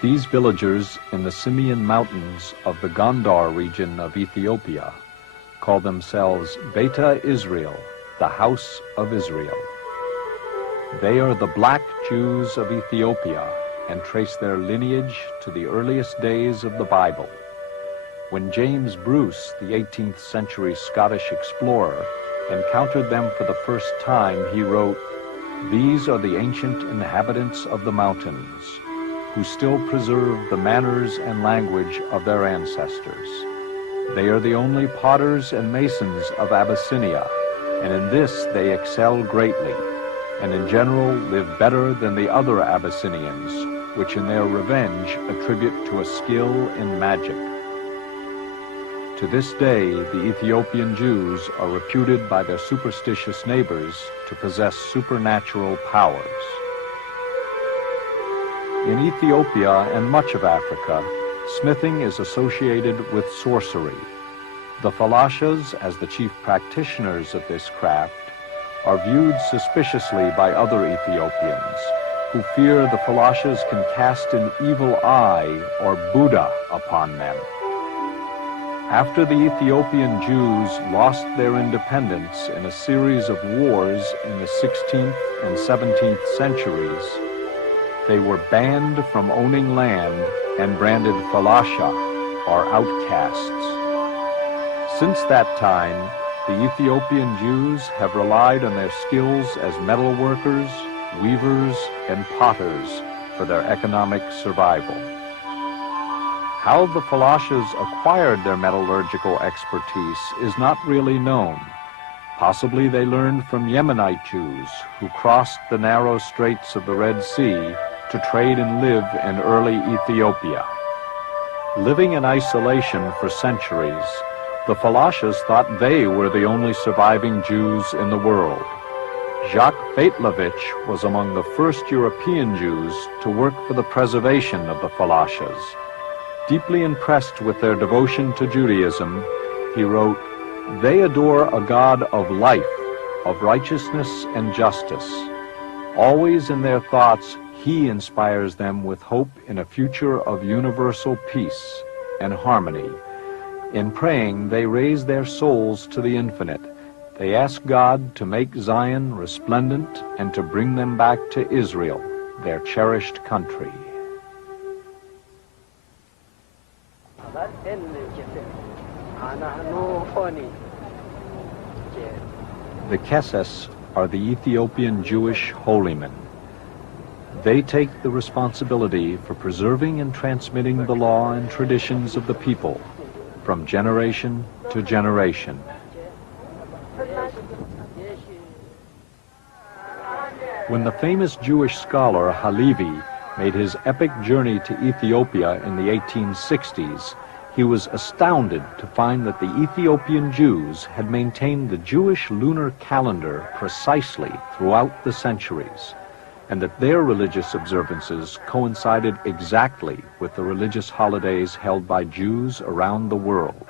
These villagers in the Simeon Mountains of the Gondar region of Ethiopia call themselves Beta Israel, the House of Israel. They are the black Jews of Ethiopia and trace their lineage to the earliest days of the Bible. When James Bruce, the 18th century Scottish explorer, encountered them for the first time, he wrote, "These are the ancient inhabitants of the mountains, who still preserve the manners and language of their ancestors. They are the only potters and masons of Abyssinia, and in this they excel greatly, and in general live better than the other Abyssinians, which in their revenge attribute to a skill in magic." To this day, the Ethiopian Jews are reputed by their superstitious neighbors to possess supernatural powers. In Ethiopia and much of Africa, smithing is associated with sorcery. The Falashas, as the chief practitioners of this craft, are viewed suspiciously by other Ethiopians, who fear the Falashas can cast an evil eye or Buddha upon them. After the Ethiopian Jews lost their independence in a series of wars in the 16th and 17th centuries, they were banned from owning land and branded Falasha, or outcasts. Since that time, the Ethiopian Jews have relied on their skills as metalworkers, weavers, and potters for their economic survival. How the Falashas acquired their metallurgical expertise is not really known. Possibly they learned from Yemenite Jews who crossed the narrow straits of the Red Sea to trade and live in early Ethiopia. Living in isolation for centuries, the Falashas thought they were the only surviving Jews in the world. Jacques Beitlovich was among the first European Jews to work for the preservation of the Falashas. Deeply impressed with their devotion to Judaism, he wrote, "They adore a God of life, of righteousness and justice. Always in their thoughts, he inspires them with hope in a future of universal peace and harmony. In praying, they raise their souls to the infinite. They ask God to make Zion resplendent and to bring them back to Israel, their cherished country." The Keses are the Ethiopian Jewish holy men. They take the responsibility for preserving and transmitting the law and traditions of the people from generation to generation. When the famous Jewish scholar Halevi made his epic journey to Ethiopia in the 1860s, he was astounded to find that the Ethiopian Jews had maintained the Jewish lunar calendar precisely throughout the centuries, and that their religious observances coincided exactly with the religious holidays held by Jews around the world.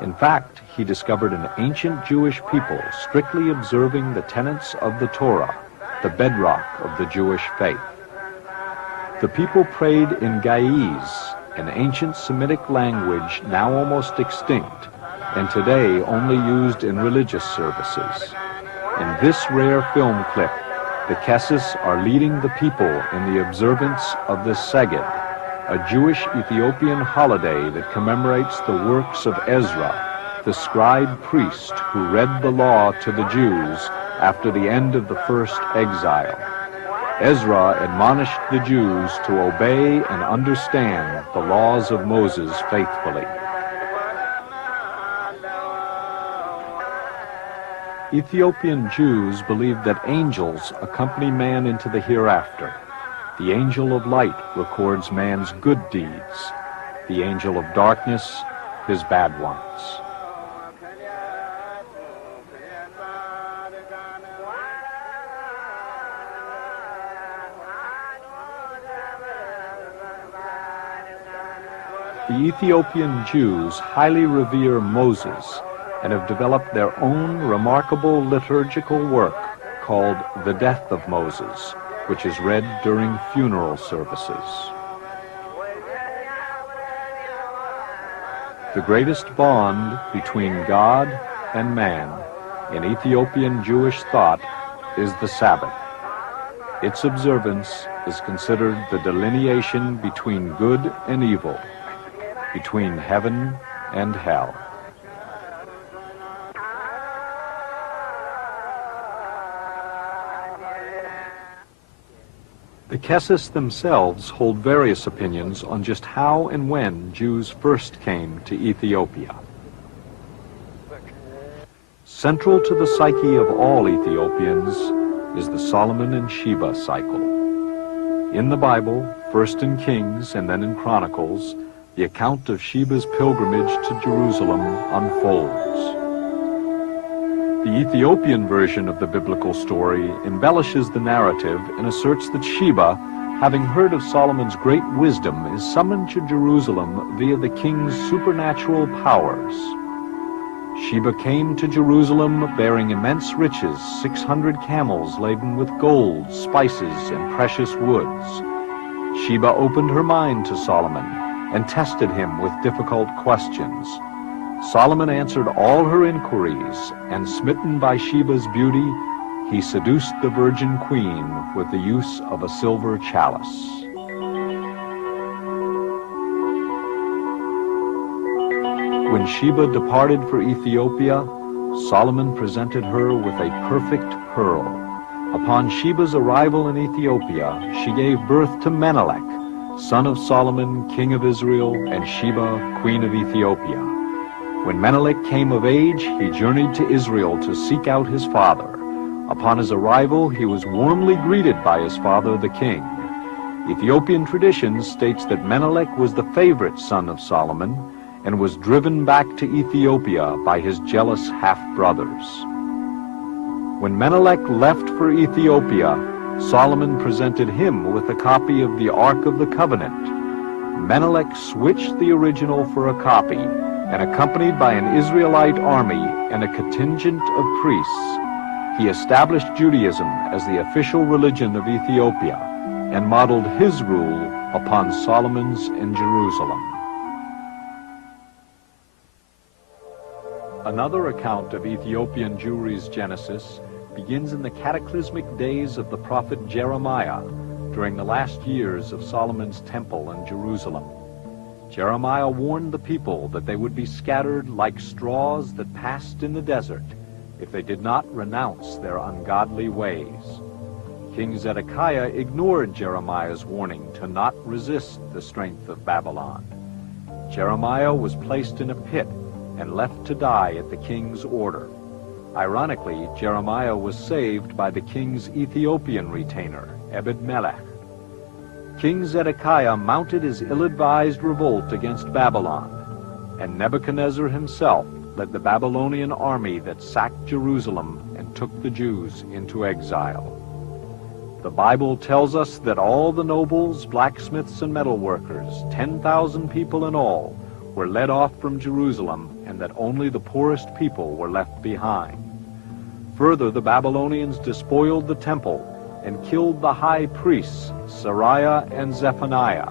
In fact, he discovered an ancient Jewish people strictly observing the tenets of the Torah, the bedrock of the Jewish faith. The people prayed in Ge'ez, an ancient Semitic language now almost extinct, and today only used in religious services. In this rare film clip, the Keses are leading the people in the observance of the Seged, a Jewish Ethiopian holiday that commemorates the works of Ezra, the scribe priest who read the law to the Jews after the end of the first exile. Ezra admonished the Jews to obey and understand the laws of Moses faithfully. Ethiopian Jews believe that angels accompany man into the hereafter. The angel of light records man's good deeds, the angel of darkness his bad ones. The Ethiopian Jews highly revere Moses and have developed their own remarkable liturgical work called The Death of Moses, which is read during funeral services. The greatest bond between God and man in Ethiopian Jewish thought is the Sabbath. Its observance is considered the delineation between good and evil, between heaven and hell. The Kessis themselves hold various opinions on just how and when Jews first came to Ethiopia. Central to the psyche of all Ethiopians is the Solomon and Sheba cycle. In the Bible, first in Kings and then in Chronicles, the account of Sheba's pilgrimage to Jerusalem unfolds. The Ethiopian version of the biblical story embellishes the narrative and asserts that Sheba, having heard of Solomon's great wisdom, is summoned to Jerusalem via the king's supernatural powers. Sheba came to Jerusalem bearing immense riches, 600 camels laden with gold, spices, and precious woods. Sheba opened her mind to Solomon and tested him with difficult questions. Solomon answered all her inquiries, and smitten by Sheba's beauty, he seduced the virgin queen with the use of a silver chalice. When Sheba departed for Ethiopia, Solomon presented her with a perfect pearl. Upon Sheba's arrival in Ethiopia, she gave birth to Menelik, son of Solomon, king of Israel, and Sheba, queen of Ethiopia. When Menelik came of age, he journeyed to Israel to seek out his father. Upon his arrival, he was warmly greeted by his father, the king. Ethiopian tradition states that Menelik was the favorite son of Solomon and was driven back to Ethiopia by his jealous half-brothers. When Menelik left for Ethiopia, Solomon presented him with a copy of the Ark of the Covenant. Menelik switched the original for a copy, and accompanied by an Israelite army and a contingent of priests, he established Judaism as the official religion of Ethiopia and modeled his rule upon Solomon's in Jerusalem. Another account of Ethiopian Jewry's genesis begins in the cataclysmic days of the prophet Jeremiah during the last years of Solomon's temple in Jerusalem. Jeremiah warned the people that they would be scattered like straws that passed in the desert if they did not renounce their ungodly ways. King Zedekiah ignored Jeremiah's warning to not resist the strength of Babylon. Jeremiah was placed in a pit and left to die at the king's order. Ironically, Jeremiah was saved by the king's Ethiopian retainer, Ebed-melech. King Zedekiah mounted his ill-advised revolt against Babylon, and Nebuchadnezzar himself led the Babylonian army that sacked Jerusalem and took the Jews into exile. The Bible tells us that all the nobles, blacksmiths, and metalworkers, 10,000 people in all, were led off from Jerusalem, and that only the poorest people were left behind. Further, the Babylonians despoiled the temple and killed the high priests, Sariah and Zephaniah.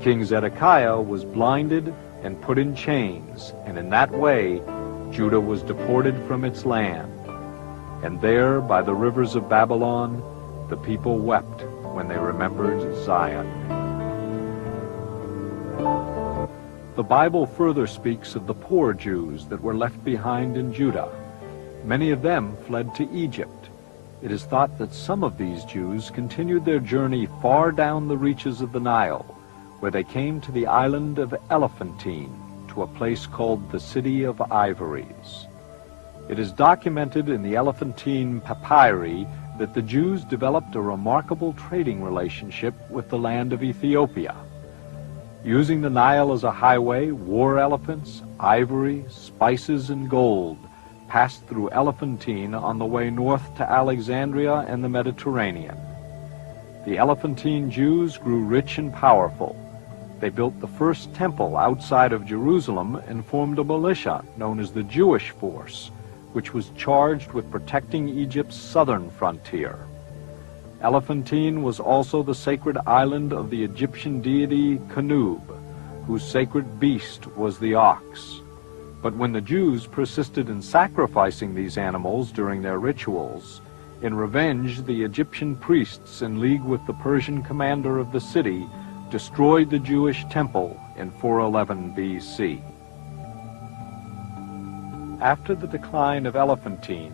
King Zedekiah was blinded and put in chains, and in that way Judah was deported from its land. And there, by the rivers of Babylon, the people wept when they remembered Zion. The Bible further speaks of the poor Jews that were left behind in Judah. Many of them fled to Egypt. It is thought that some of these Jews continued their journey far down the reaches of the Nile, where they came to the island of Elephantine, to a place called the City of Ivories. It is documented in the Elephantine papyri that the Jews developed a remarkable trading relationship with the land of Ethiopia. Using the Nile as a highway, war elephants, ivory, spices, and gold passed through Elephantine on the way north to Alexandria and the Mediterranean. The Elephantine Jews grew rich and powerful. They built the first temple outside of Jerusalem and formed a militia known as the Jewish Force, which was charged with protecting Egypt's southern frontier. Elephantine was also the sacred island of the Egyptian deity Canub, whose sacred beast was the ox. But when the Jews persisted in sacrificing these animals during their rituals, in revenge the Egyptian priests, in league with the Persian commander of the city, destroyed the Jewish temple in 411 BC. After the decline of Elephantine,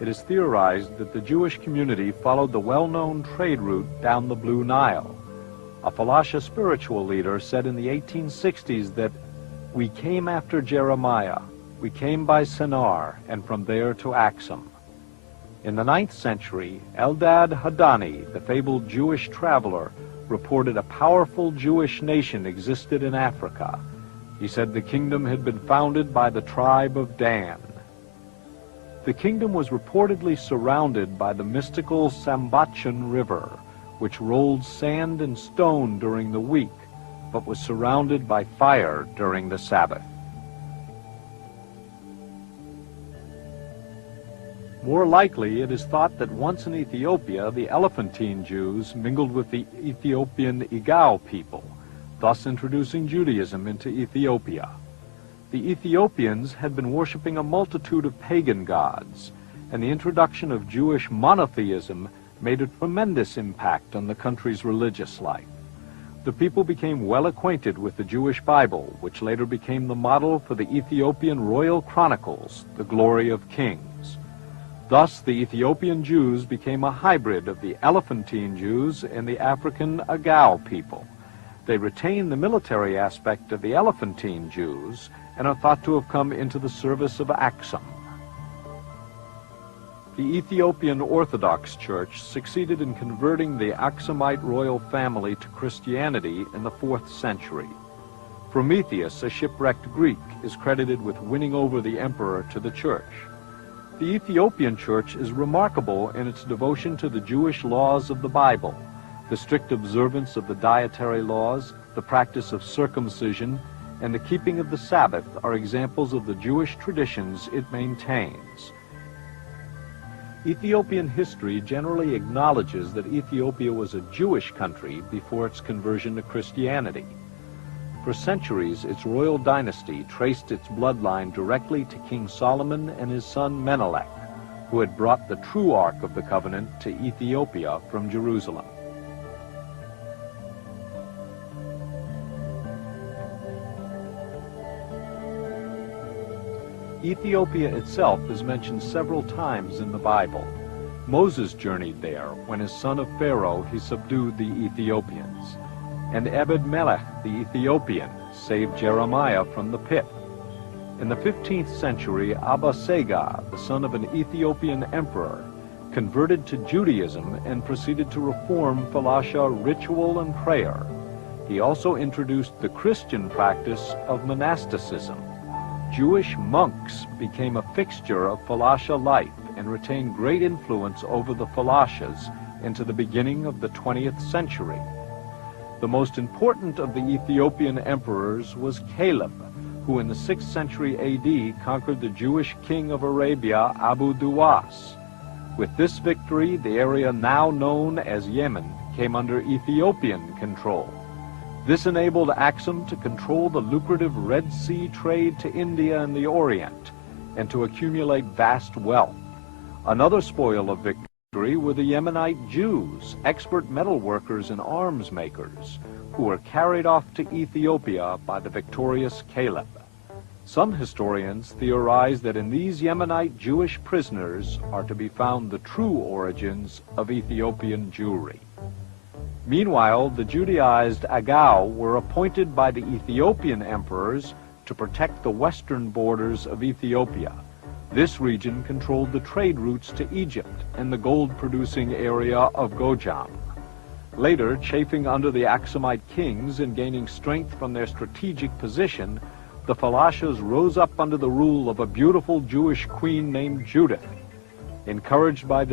it is theorized that the Jewish community followed the well-known trade route down the Blue Nile. A Falasha spiritual leader said in the 1860s that, "We came after Jeremiah, we came by Sennar, and from there to Axum." In the 9th century, Eldad Hadani, the fabled Jewish traveler, reported a powerful Jewish nation existed in Africa. He said the kingdom had been founded by the tribe of Dan. The kingdom was reportedly surrounded by the mystical Sambachan River, which rolled sand and stone during the week, but was surrounded by fire during the Sabbath. More likely, it is thought that once in Ethiopia, the Elephantine Jews mingled with the Ethiopian Igao people, thus introducing Judaism into Ethiopia. The Ethiopians had been worshiping a multitude of pagan gods, and the introduction of Jewish monotheism made a tremendous impact on the country's religious life. The people became well acquainted with the Jewish Bible, which later became the model for the Ethiopian Royal Chronicles, the Glory of Kings. Thus, the Ethiopian Jews became a hybrid of the Elephantine Jews and the African Agao people. They retain the military aspect of the Elephantine Jews and are thought to have come into the service of Axum. The Ethiopian Orthodox Church succeeded in converting the Aksumite royal family to Christianity in the 4th century. Prometheus, a shipwrecked Greek, is credited with winning over the emperor to the church. The Ethiopian Church is remarkable in its devotion to the Jewish laws of the Bible. The strict observance of the dietary laws, the practice of circumcision, and the keeping of the Sabbath are examples of the Jewish traditions it maintains. Ethiopian history generally acknowledges that Ethiopia was a Jewish country before its conversion to Christianity. For centuries, its royal dynasty traced its bloodline directly to King Solomon and his son Menelik, who had brought the true Ark of the Covenant to Ethiopia from Jerusalem. Ethiopia itself is mentioned several times in the Bible. Moses journeyed there when, as son of Pharaoh, he subdued the Ethiopians. And Ebed-melech, the Ethiopian, saved Jeremiah from the pit. In the 15th century, Abba Sega, the son of an Ethiopian emperor, converted to Judaism and proceeded to reform Falasha ritual and prayer. He also introduced the Christian practice of monasticism. Jewish monks became a fixture of Falasha life and retained great influence over the Falashas into the beginning of the 20th century. The most important of the Ethiopian emperors was Caleb, who in the 6th century AD conquered the Jewish king of Arabia, Abu Duwas. With this victory, the area now known as Yemen came under Ethiopian control. This enabled Axum to control the lucrative Red Sea trade to India and the Orient, and to accumulate vast wealth. Another spoil of victory were the Yemenite Jews, expert metal workers and arms makers, who were carried off to Ethiopia by the victorious Caleb. Some historians theorize that in these Yemenite Jewish prisoners are to be found the true origins of Ethiopian Jewry. Meanwhile, the Judaized Agao were appointed by the Ethiopian emperors to protect the western borders of Ethiopia. This region controlled the trade routes to Egypt and the gold-producing area of Gojam. Later, chafing under the Aksumite kings and gaining strength from their strategic position, the Falashas rose up under the rule of a beautiful Jewish queen named Judith. Encouraged by the